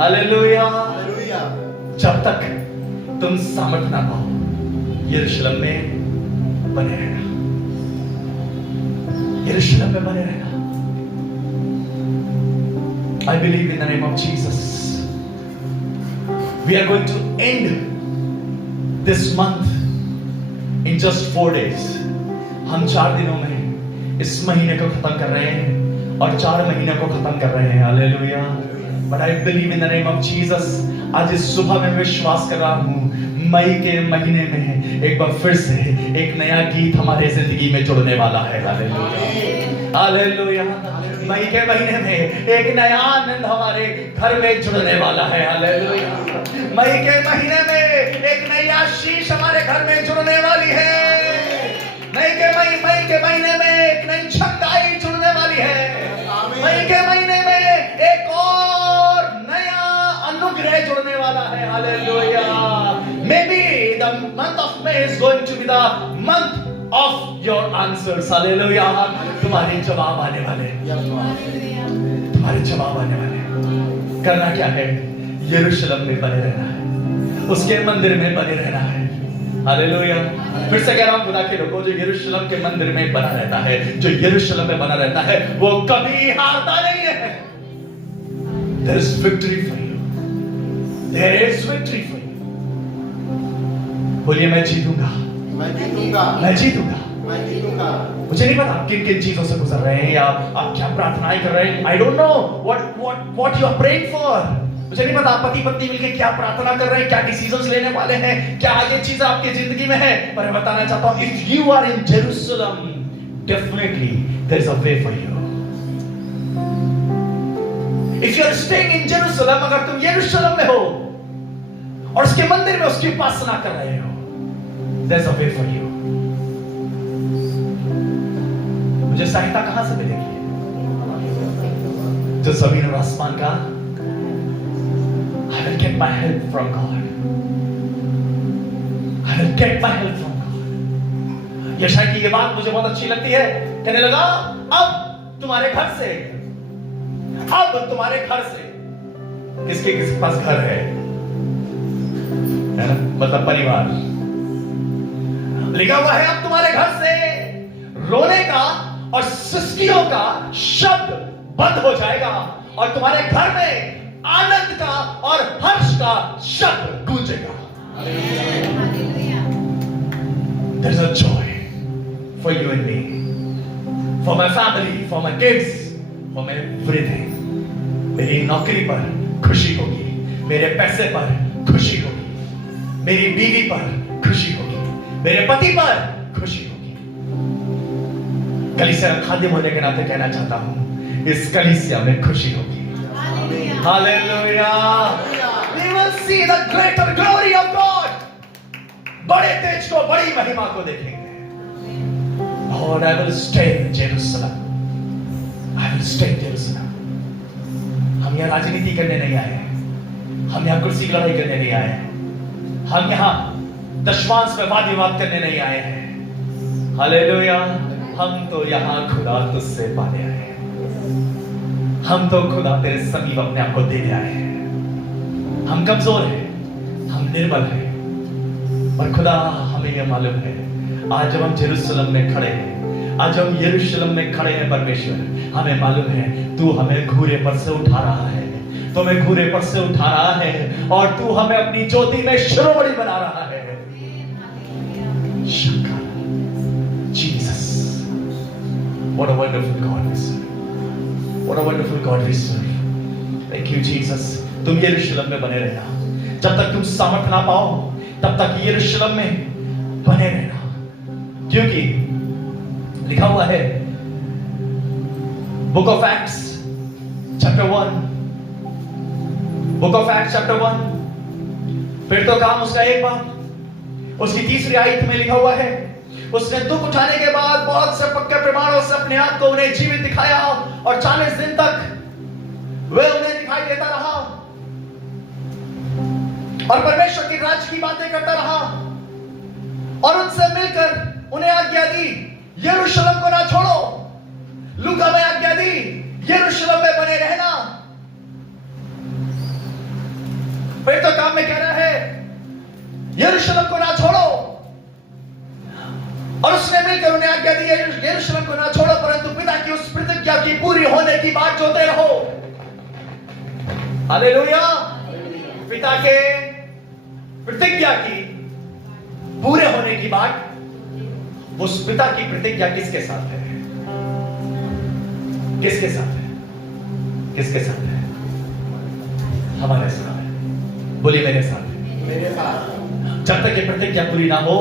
hallelujah. हालेलुया। जब तक तुम सामर्थ ना पाओ यरूशलेम में बने रहना, यरूशलेम में बने रहना। I believe in the name of Jesus. We are going to end this month in just 4 days. हम 4 दिनों में इस महीने को खत्म कर रहे हैं और 4 महीने को खत्म कर रहे हैं। Hallelujah. But I believe in the name of Jesus. आज इस सुबह में विश्वास कर रहा हूँ मई के महीने में एक बार फिर से एक नया गीत हमारे जिंदगी में जुड़ने वाला है। Hallelujah, hallelujah. मई के महीने में एक नया आनंद हमारे घर में जुड़ने वाला है। हालेलुया। मई के महीने में एक नई आशीष हमारे घर में जुड़ने वाली है। मई के महीने में एक नई छंदाई जुड़ने वाली है। मई के महीने में एक और नया अनुग्रह जुड़ने वाला है। Hallelujah. Maybe the month of May is going to be the month of your answers. Hallelujah. तुम्हारे जवाब आने वाले, तुम्हारे जवाब आने वाले। करना क्या है? यरूशलेम में बने रहना है, उसके मंदिर में बने रहना है। हालेलुया। फिर से कह रहा हूं खुदा के लोगों, जो यरूशलेम के मंदिर में बना रहता है, जो यरूशलेम में बना रहता है, वो कभी हारता नहीं है। There is victory for you. There is victory for you. बोलिए मैं जीतूंगा, मैं जीतूंगा, मैं जीतूंगा। मैं जीतूंगा। मुझे नहीं पता आप किन किन चीजों से गुजर रहे हैं या आप क्या प्रार्थनाएं कर रहे हैं। I don't know what you are praying for. मुझे नहीं पता आप पति पत्नी मिलकर क्या प्रार्थना कर रहे हैं, क्या डिसीजंस लेने वाले हैं, क्या आगे चीज आपकी जिंदगी में है। पर मैं बताना चाहता हूं, if you are in Jerusalem, definitely there is a way for you. If you are staying in Jerusalem, अगर तुम यरूशलेम में हो और उसके मंदिर में उसकी उपासना कर रहे हो, there is a way for you. मुझे सहायता कहां से मिलेगी? जो जमीन और आसमान का, I will get my help from God. I will get my help from God. यशायाह की ये बात मुझे बहुत अच्छी लगती है। कहने लगा, अब तुम्हारे घर से, किसके पास घर है ना? मतलब परिवार। लिखा हुआ है, अब तुम्हारे घर से रोने का और सिसकियों का शब्द बंद हो जाएगा और तुम्हारे घर में आनंद का और हर्ष का शब्द गूंजेगा। There is a joy for you and me, for my family, for my kids, for my everything. मेरी नौकरी पर खुशी होगी, मेरे पैसे पर खुशी होगी, मेरी बीवी पर खुशी होगी, मेरे पति पर खुशी होगी। कलीसिया में खादिम होने के नाते कहना चाहता हूं, इस कलीसिया में खुशी होगी। Hallelujah. We will see the greater glory of God. बड़े तेज को, बड़ी महिमा को देखेंगे। Lord, I will stay in Jerusalem. I will stay in Jerusalem. हम यहाँ राजनीति करने नहीं आए हैं, हम यहाँ कुर्सी की लड़ाई करने नहीं आए हैं, हम यहाँ दशमांश में वाद विवाद करने नहीं आए हैं। हालेलुया। हम तो यहाँ खुदा तुझसे पाने आए हैं, हम तो खुदा तेरे समीप अपने आप को देने आए हैं। हम कमजोर हैं, हम निर्बल हैं, और खुदा हमें यह मालूम है, आज जब हम जेरूशलेम में खड़े हैं, आज हम यरूशलेम में खड़े हैं परमेश्वर, हमें मालूम है तू हमें घूरे पर से उठा रहा है, तो हमें घूरे पर से उठा रहा है और तू हमें अपनी ज्योति में शिरोमणि बना रहा है। Jesus, What a wonderful God we serve. What a wonderful God we serve. Thank you Jesus. तुम यरूशलेम में बने रहना। जब तक तुम सामर्थ ना पाओ तब तक यरूशलेम में बने रहना, क्योंकि लिखा हुआ है Book of Acts chapter 1, Book of Acts chapter 1, फिर तो काम उसका एक बार उसकी तीसरी आयत में लिखा हुआ है, उसने दुख उठाने के बाद बहुत से पक्के प्रमाणों से अपने आप को उन्हें जीवित दिखाया और 40 दिन तक वह उन्हें दिखाई देता रहा और परमेश्वर की राज्य की बातें करता रहा और उनसे मिलकर उन्हें आज्ञा दी यरूशलेम को ना छोड़ो। लूका में आज्ञा दी यरूशलेम में बने रहना। फिर तो काम में कह रहा है यरूशलेम को ना छोड़ो और उसने मिलकर उन्हें आज्ञा दी यरूशलेम को ना छोड़ो, परंतु पिता की उस प्रतिज्ञा की पूरी होने की बात जोते रहो। हालेलुया। पिता के प्रतिज्ञा की पूरे होने की बात, उस पिता की प्रतिज्ञा किसके साथ है? किसके साथ है? किसके साथ है? हमारे साथ है। बोलिए मेरे साथ है। मेरे साथ। जब तक ये प्रतिज्ञा पूरी ना हो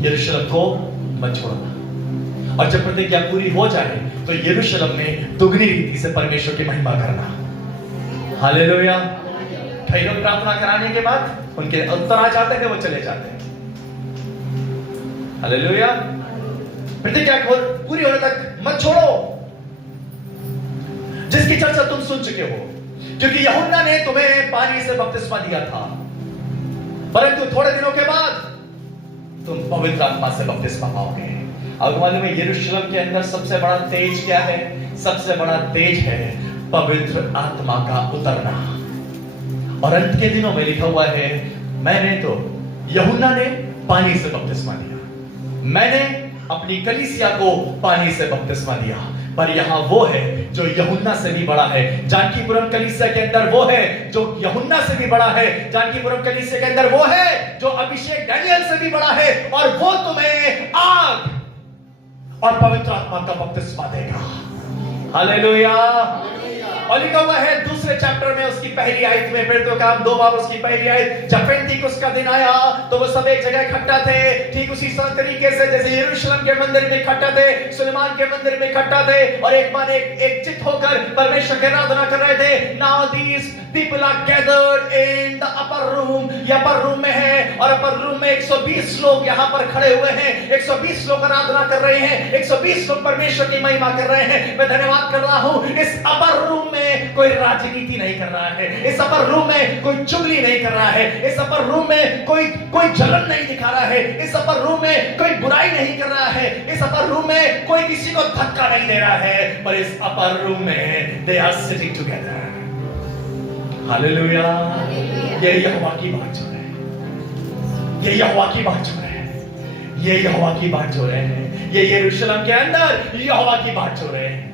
यरूशलेम को मत छोड़ना, और जब प्रतिज्ञा पूरी हो जाए तो यरूशलेम में दुगनी रीति से परमेश्वर की महिमा करना। हालेलुया। कई लोग प्रार्थना कराने के बाद उनके उत्तर आ जाते हैं, वो चले जाते हैं। हालेलुया। प्रतिज्ञा पूरी होने तक मत छोड़ो, जिसकी चर्चा तुम सुन चुके हो, क्योंकि यूहन्ना ने तुम्हें पानी से बपतिस्मा दिया था, परंतु थोड़े दिनों के बाद तुम पवित्र आत्मा से बपतिस्मा पाओगे। अब मालूम है यरूशलेम के अंदर सबसे बड़ा तेज क्या है? सबसे बड़ा तेज है पवित्र आत्मा का उतरना। और अंत के दिनों में लिखा हुआ है, मैंने तो यूहन्ना ने पानी से बपतिस्मा दिया, मैंने अपनी कलीसिया को पानी से बपतिस्मा दिया, पर यहां वो है जो यूहन्ना से भी बड़ा है। जानकीपुरम कलीसिया के अंदर वो है जो यूहन्ना से भी बड़ा है। जानकीपुरम कलीसिया के अंदर वो है जो अभिषेक डैनियल से भी बड़ा है, और वो तुम्हें आग और पवित्र आत्मा का बपतिस्मा देगा। हालेलुया। और लिखा हुआ है दूसरे चैप्टर में उसकी पहली आयत में, फिर तो काम 2 बार उसकी पहली आयत, जब पेंटिकुस्त का दिन आया तो वो सब एक जगह इकट्ठा थे, ठीक उसी तरीके से जैसे यरूशलेम के मंदिर में इकट्ठा थे, सुलेमान के मंदिर में इकट्ठा थे, और एक बार एक चित होकर परमेश्वर की आराधना कर रहे थे। Now these people are gathered in the upper room, ये अपर रूम में है, और अपर रूम में 120 लोग यहाँ पर खड़े हुए हैं, 120 लोग आराधना कर रहे हैं, 120 लोग परमेश्वर की महिमा कर रहे हैं। मैं धन्यवाद कर रहा हूँ, इस अपर रूम में कोई राजनीति नहीं कर रहा है, इस अपर रूम में कोई चुगली नहीं कर रहा है, इस अपर रूम में कोई जलन नहीं दिखा रहा है, इस अपर रूम में कोई बुराई नहीं कर रहा है, इस अपर रूम में कोई किसी को धक्का नहीं दे रहा है, पर इस अपर रूम में they are sitting together. Hallelujah. ये यहोवा की बात जो है, ये यहोवा की बात जो है, ये यहोवा की बात जो रहे हैं, ये यरूशलेम के अंदर यहोवा की बात जो रहे हैं,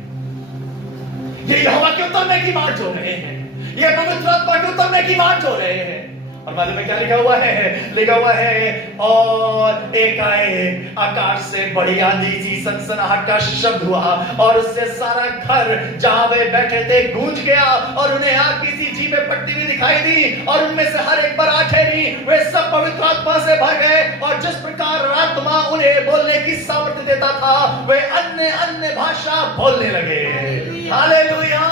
ये यहोवा के उतरने की बात जो रहे हैं, ये पवित्र आत्मा के उतरने की बात जो रहे हैं। और मालूम है क्या लिखा हुआ है? लिखा हुआ है, और एकाएक आकाश से बड़ी आंधी सी सनसनाहट का शब्द हुआ, और उससे सारा घर जहां वे बैठे थे गूंज गया, और उन्हें आग की सी जीभें पड़ती हुई दिखाई दी, और उनमें से हर एक पर आ ठहरी। वे सब पवित्र आत्मा से भर गए, और जिस प्रकार आत्मा उन्हें बोलने की सामर्थ्य देता था, वे अन्य अन्य भाषा बोलने लगे। Hallelujah,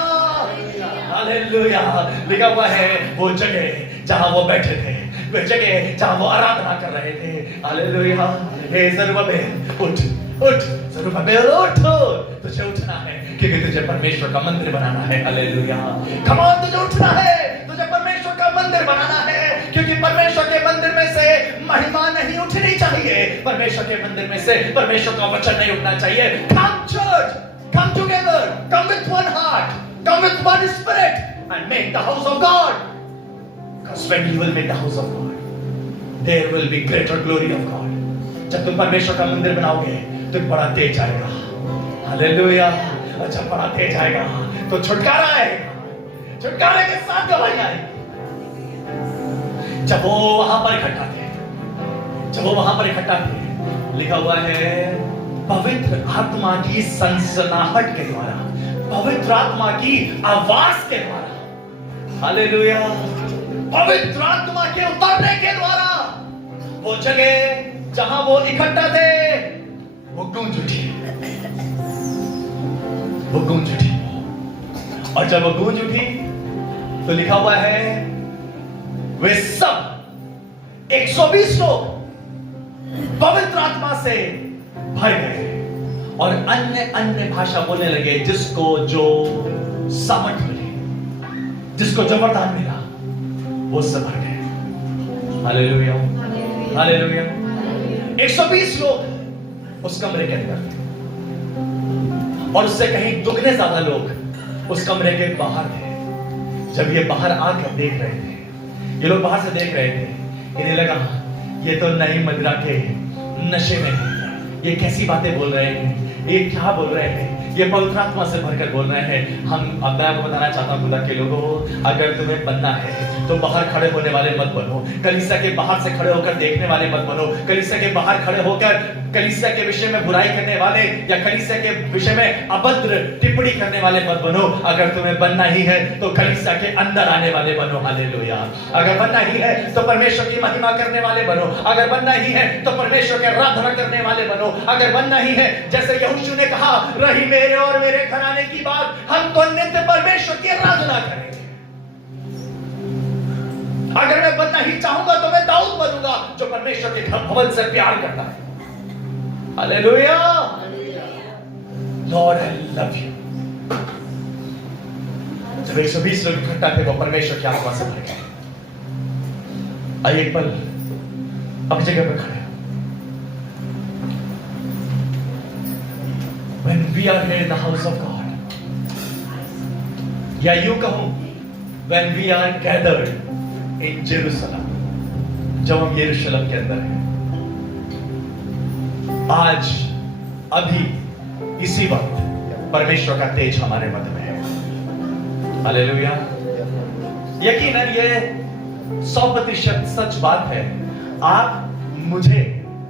hallelujah. लिखा हुआ है वो जगह जहां वो बैठे थे, वे जगह जहां वो आराधना कर रहे थे। हालेलुया। हे जरुब्बाबेल उठ, उठ जरुब्बाबेल उठ, तुझे उठना है, क्योंकि तुझे परमेश्वर का मंदिर बनाना है। हालेलुया। कम ऑन, तुझे उठना है, तुझे परमेश्वर का मंदिर बनाना है, क्योंकि परमेश्वर के मंदिर में से महिमा नहीं उठनी चाहिए, परमेश्वर के मंदिर में से परमेश्वर का वचन नहीं उठना चाहिए। कम church, come together, come with one heart, come with one spirit, and make the house of God. Because when you will make the house of God, there will be greater glory of God. जब तुम परमेश्वर का मंदिर बनाओगे तो बड़ा तेज आएगा। हालेलुया। और जब बड़ा तेज आएगा तो छुटकारा आएगा, छुटकारे के साथ गवाही आएगी। जब वो वहां पर इकट्ठा थे, जब वो वहां पर इकट्ठा थे, लिखा हुआ है पवित्र आत्मा की सनसनाहट के द्वारा, पवित्र आत्मा की आवाज के द्वारा, हालेलुया, पवित्र आत्मा के उतरने के द्वारा वो जगह जहां वो इकट्ठा थे वो गूंज उठी, वो गूंज उठी। और जब वो गूंज उठी तो लिखा हुआ है वे सब 120 लोग पवित्र आत्मा से भर गए और अन्य अन्य भाषा बोलने लगे, जिसको जो सामर्थ मिली, जिसको जो वरदान मिला, वो सब भर गए। Hallelujah, hallelujah. 120 लोग उस कमरे के अंदर थे और उससे कहीं दुगने ज्यादा लोग उस कमरे के बाहर थे। जब ये बाहर आकर देख रहे थे, ये लोग बाहर से देख रहे थे, इन्हें लगा ये तो नई मदिरा के नशे में है, ये कैसी बातें बोल रहे हैं, ये क्या बोल रहे हैं, ये पवित्र आत्मा से भरकर बोल रहे हैं। अब मैं आपको बताना चाहता हूं खुदा के लोगों, अगर तुम्हें बनना है तो बाहर खड़े होने वाले मत बनो, कलीसिया के बाहर से खड़े होकर देखने वाले मत बनो, कलीसिया के बाहर खड़े होकर कलीसिया के विषय में बुराई करने वाले या कलीसिया के विषय में अभद्र टिप्पणी करने वाले मत बनो। अगर तुम्हें बनना ही है तो कलीसिया के अंदर आने वाले बनो। हालेलुया। अगर बनना ही है तो परमेश्वर की महिमा करने वाले बनो। अगर बनना ही है तो परमेश्वर के आराधना करने वाले बनो। अगर बनना ही है, जैसे यहोशू ने कहा, रही मेरे और मेरे घराने की बात, हम तो नित्य परमेश्वर की आराधना करेंगे। अगर मैं बनना ही चाहूंगा तो मैं दाऊद बनूंगा, जो परमेश्वर के घर भवन से प्यार करता है। Hallelujah. Lord I love you. जब 120 लोग इकट्ठा थे, वो परमेश्वर की आत्मा से भर गए। आइए एक पल अपनी जगह पर खड़े। When we are here in the house of God, या यूं कहूं, when we are gathered in Jerusalem, जब हम यरूशलेम के अंदर हैं, आज अभी इसी वक्त परमेश्वर का तेज हमारे मध्य में है। हालेलुया। यकीनन ये 100% सच बात है। आप मुझे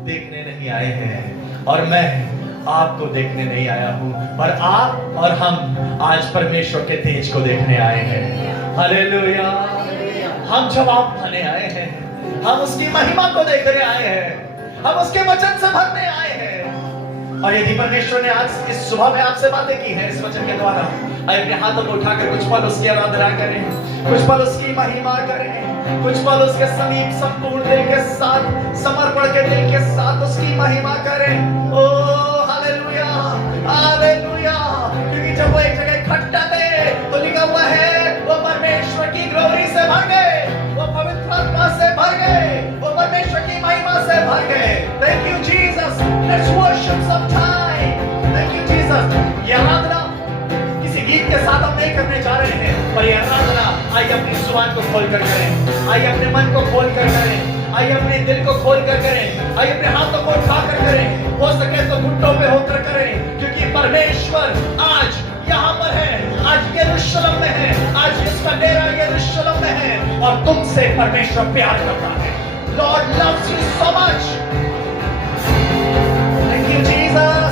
देखने नहीं आए हैं और मैं आपको देखने नहीं आया हूं, पर आप और हम आज परमेश्वर के तेज को देखने आए हैं। हालेलुया। हम जवाब पाने आए हैं, हम उसकी महिमा को देखने आए हैं, हम उसके वचन से भरने आए हैं। और यदि परमेश्वर ने आज इस सुबह में आपसे बातें की हैं इस वचन के द्वारा, अपने हाथों को उठाकर कुछ पल उसकी आराधना करें, कुछ पल उसकी महिमा करें, कुछ पल उसके समीप संपूर्ण दिल के साथ, समर्पण के दिल के साथ उसकी महिमा करें। ओ हालेलुया, हालेलुया। क्योंकि जब वो एक जगह इकट्ठा थे तो लिखा हुआ है वो परमेश्वर की ग्लोरी से भर गए, वो पवित्र आत्मा से भर गए, वो परमेश्वर की महिमा से भर गए। Thank you Jesus. Let's worship some time. Thank you Jesus. ये आराधना किसी गीत के साथ हम नहीं करने जा रहे हैं, पर ये आराधना आइए अपनी जुबान को खोलकर करें, आइए अपने मन को खोलकर करें, आइए अपने दिल को खोलकर करें, आइए अपने हाथों को उठाकर करें, हो सके तो घुटनों पे होकर करें, क्योंकि परमेश्वर आज यहाँ पर है, आज यरूशलेम में है, आज इसका डेरा यरूशलेम में है और तुमसे परमेश्वर प्यार करता है। Lord loves you so much. Thank you Jesus.